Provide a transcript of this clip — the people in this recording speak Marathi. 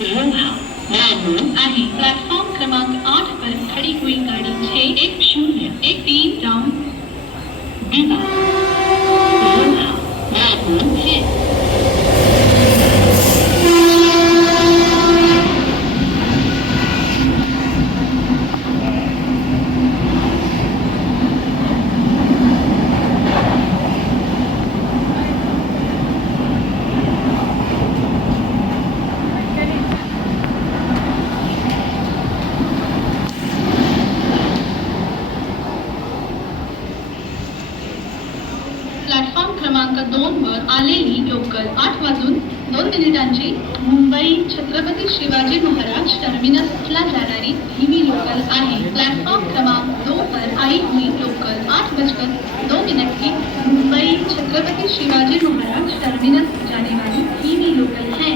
रोहा लागू आहे। प्लेटफॉर्म क्रमांक 8 पर खड़ी हुई गाड़ी 610113 डाउन दीवा रोहा लागू है। प्लॅटफॉर्म क्रमांक 2 वर आलेली लोकल 8:02 मुंबई छत्रपती शिवाजी महाराज टर्मिनसला जाणारी धीमी लोकल आहे। प्लॅटफॉर्म क्रमांक 2 पर आई हुई लोकल 8:02 की मुंबई छत्रपति शिवाजी महाराज टर्मिनस जाने वाली धीमी लोकल है।